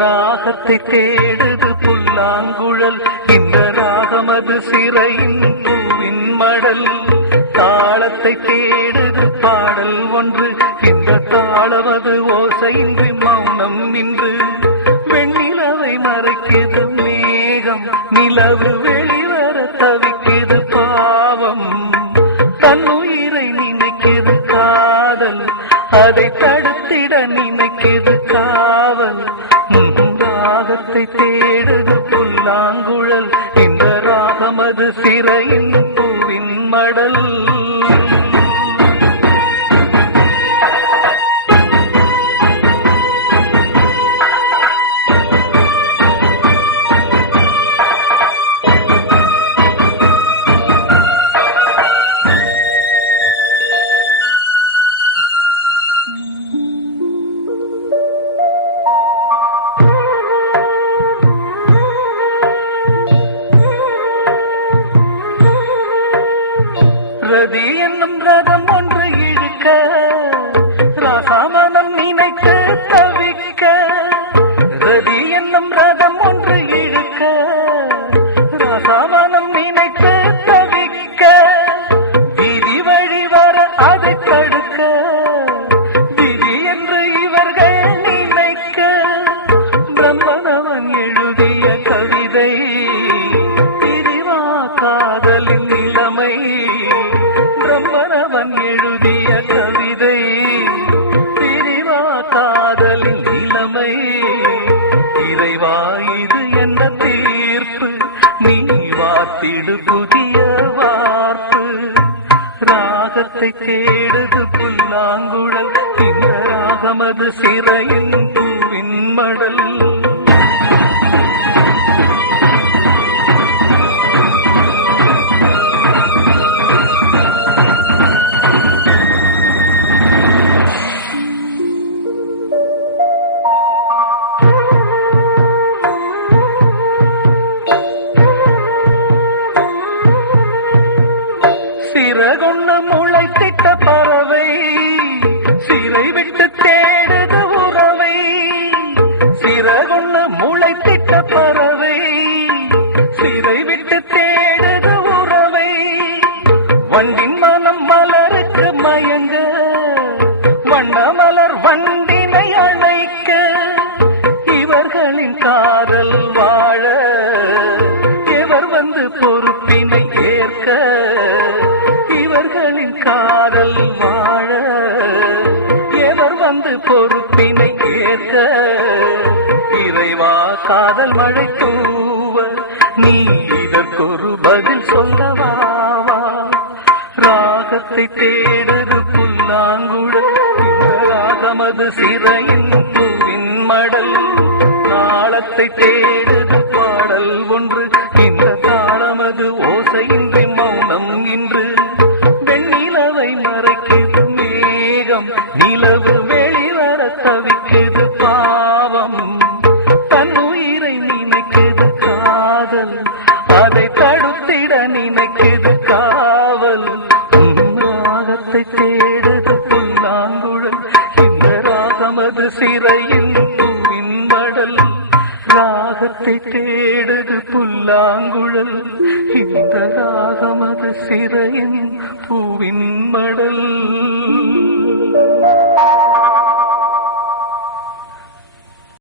ராகத்தை தேடுது புல்லாங்குழல், இந்த ராகமது சிறையின் பூவின் மடல். தாளத்தை தேடுது பாடல் ஒன்று, இந்த தாளமது ஓசையின்றி மௌனம் இன்று. வெண்ணிலவை மறைக்குது மேகம், நிலவு வெளிவர தவிக்குது பாவம். தன்னுயிரை நினைக்குது காதல், அதை தடுத்திட நினைக்குது காவல். ராகத்தை தேடுது புல்லாங்குழல், இந்த ராகமது சிறையின் பூவின் மடல். ரதி என்னும் ரதம் ஒன்று இழுக்க, ராசாமனம் நினைத்து தவிக்க. ரதி என்னும் ரதம் ஒன்று இழுக்க, ராசாமனம் நினைத்து தவிக்க. விதி வழி வர அதை தடுக்க, விதி என்று இவர்கள் நினைக்க. பிரம்மனவன் எழுதிய கவிதை, பிரிவா காதலின் நிலைமை. பிரம்மனவன் எழுதிய கவிதை, பிரிவா காதலின் நிலைமை. இறைவா இது என்ன தீர்ப்பு, நீ வாத்திடு புதிய வார்ப்பு. ராகத்தை தேடுது புல்லாங்குழல், இந்த ராகமது சிறையின் பூவின் மடல். சிறகொண்டு முளைத்திட்ட பறவை, சிறை விட்டு தேடுது உறவை. சிறகொண்டு முளைத்திட்ட பறவை, சிறை விட்டு தேடுது உறவை. வண்டின் மனம் மலருக்கு மயங்க, வண்ண மலர் வண்டினை அழைக்க. இவர்களின் காதல் வாழ, எவர் வந்து பொறுப்பினை ஏற்க. இவர்களின் காதல் வாழ, எவர் வந்து பொறுப்பினை ஏற்க. இறைவா காதல் மழை தூவ, நீ இதற்கொரு பதில் சொல்லவாவா. ராகத்தை தேடுது புல்லாங்குழல், இந்த ராகமது சிறையின் பூவின் மடல். தாளத்தை தேடுது பாடல் ஒன்று, இந்த தாளமது ஓசையின்றி மௌனம் இன்று. வெண்ணிலவை மறைக்குது மேகம், நிலவு வெளிவர தவிக்குது பாவம். தன்னுயிரை நினைக்குது காதல், அதை தடுத்திட நினைக்குது காவல். ராகத்தை தேடுது புல்லாங்குழல், இந்த ராகமது சிறையின் பூவின் மடல். ராகத்தை தேடுது புல்லாங்குழல், இந்த ராகமது சிறையின் பூவின் மடல்.